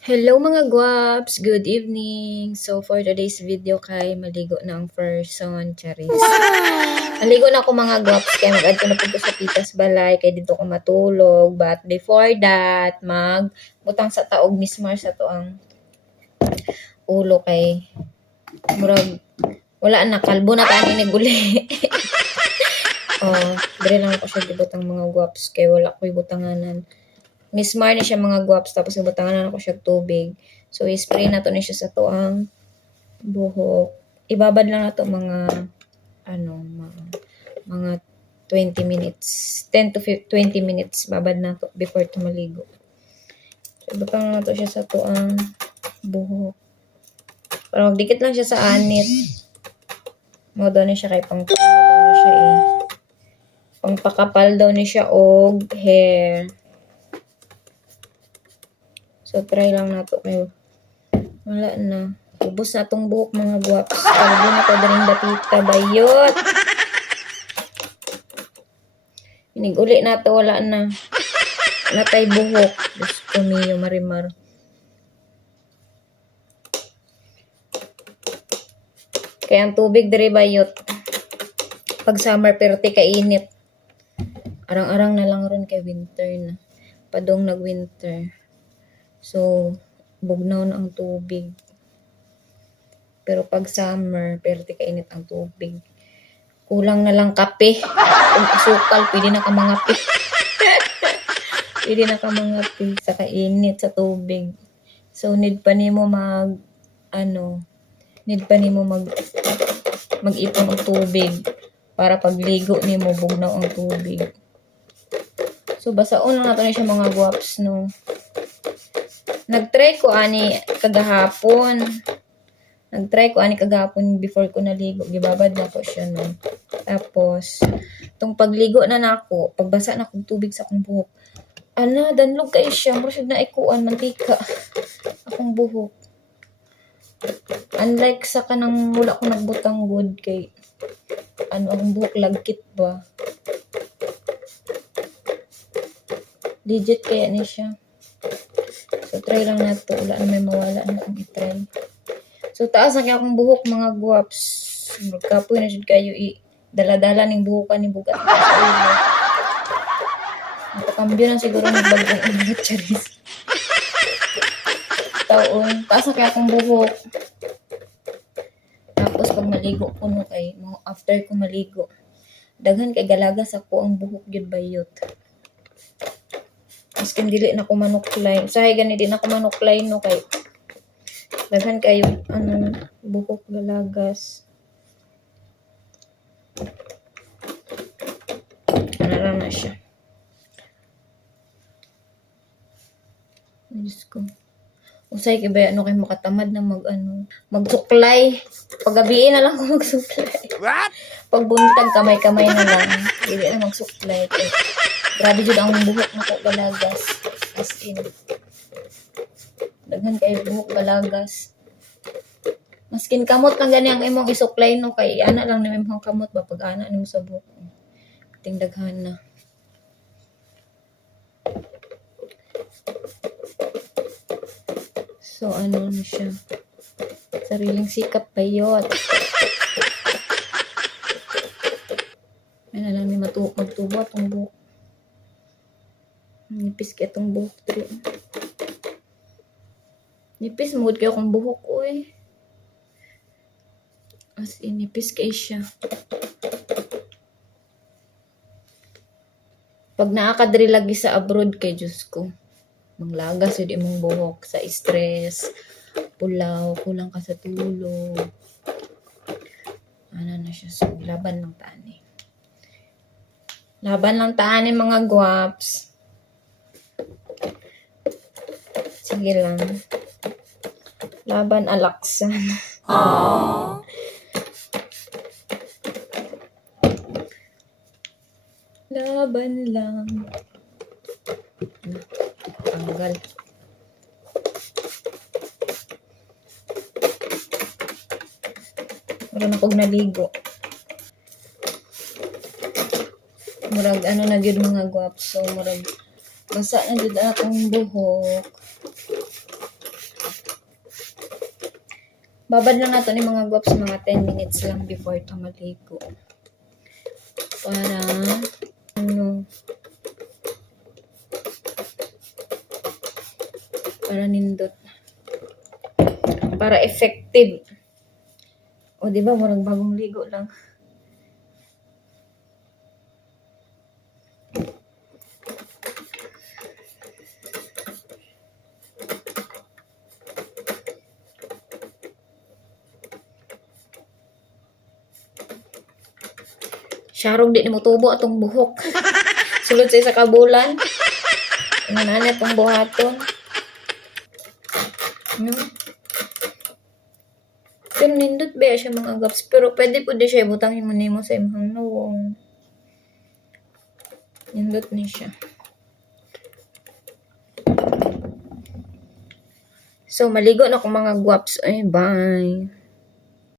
Hello mga guwaps! Good evening! So for today's video kay maligo na ang person, charis. Maligo na ako mga guwaps kaya mag-add ko na po sa pitas balay kaya dito ko matulog. But before that, butang sa taog mismar sa to ang ulo kay murag wala na kalbo na tani ni guli. Oh, dire lang ako siya gibutang mga guwaps kay wala ko'y butanganan. Mismar ni siya mga guwaps tapos ibutangan na ako siya tubig. So i-spray na to ni siya sa tuang buhok. Ibabad lang na to mga mga 20 minutes. 10 to 20 minutes babad na to before to maligo. So ibutangan na to siya sa tuang buhok. Para magdikit lang siya sa anit. Mo daw ni siya kay pangpakapal daw ni siya og hair. So, try lang na to kayo. Wala na. Ubus na tong buhok mga guwaps. Kalbo na to daring dapita. Bayot! Inig-uli na to. Wala na. Wala tayo buhok. Diyos ko miyo, marimar. Kaya ang tubig dari bayot. Pag summer, pero tika init. Arang-arang na lang rin kay winter na. Padong nag-winter. So, bugnaw na ang tubig. Pero pag summer, pero tika-init ang tubig. Kulang na lang kape. Kung asukal, pwede na ka mga pi. Pwede na ka mga pi sa kainit sa tubig. So, need pa nimo mag-ipon ng tubig para pagligo nimo bugnaw ang tubig. So, basaon lang nato na siya mga guwaps, no? Nag-try ko ani kagahapon before ko naligo. Gibabad na ko siya, no? Tapos, tong pagligo na nako, pagbasa na kong tubig sa akong buhok, danlog kayo siya. Murag na ikuan, mantika. Akong buhok. Unlike sa kanang wala ko nagbutang good kay, akong buhok lagkit ba? Legit kaya ni siya. So, try lang na to. Wala na may mawala na akong i-try. So, taas na kaya akong buhok, mga guwaps. Magkapoy na siya kayo dala-dala ng buhokan ni bugat. Napakambyo na siguro ng bagong init, charis. Taon. Taas na kaya akong buhok. Tapos, pag maligo ko, no, after ko maligo, daghan kay galagas ako ang buhok yun bayot. Maskin dili na ko manuklay. Usahay gani din ako manuklay, no, kay daghan kayo buhok galagas. Lang na siya. Diyos ko. Usay kay ba kay makatamad na magsuklay. Paggabiin na lang ko magsuklay. What? Pagbuntag kamay-kamay na lang. Dili na magsuklay. Grabe jud ang buhok na ko galagas. As in. Daghan kay buhok galagas. Maskin kamot lang gani ang imong isuklay, no, kay ana lang ni imong kamot ba pag ana nimo sa buhok. Ting daghan na. So na siya. Sariling sikap bayot. May na lang ni magtubo atong buhok. Nipis kaya itong buhok dito. Nipis mood kaya akong buhok ko eh. As in, nipis kaya siya. Pag naakadri lagi sa abroad kay Diyos ko, manglagas yun imong buhok sa stress, pulaw, kulang ka sa tulog. Na siya. So, laban lang tani. Laban lang tani mga guwaps. Sige lang. Laban alaksan. Aww. Laban lang. Tanggal. Meron akong naligo. Murag na gyud mga guwaps. So, murag basa na gyud akong buhok. Babad lang nato ni mga guwaps mga 10 minutes lang before to maligo. Para para nindot. Para effective. O di ba murag bagong ligo lang. Syarong di ni mo tubo atong buhok. Sulod sa isa ka bulan. Inanana itong buhaton. Pero nindot ba siya mga gaps. Pero pwede po di siya ibutang mo nimo sa imong nuwong. Nindot ni siya. So, maligo na akong mga guwaps. Ay, bye.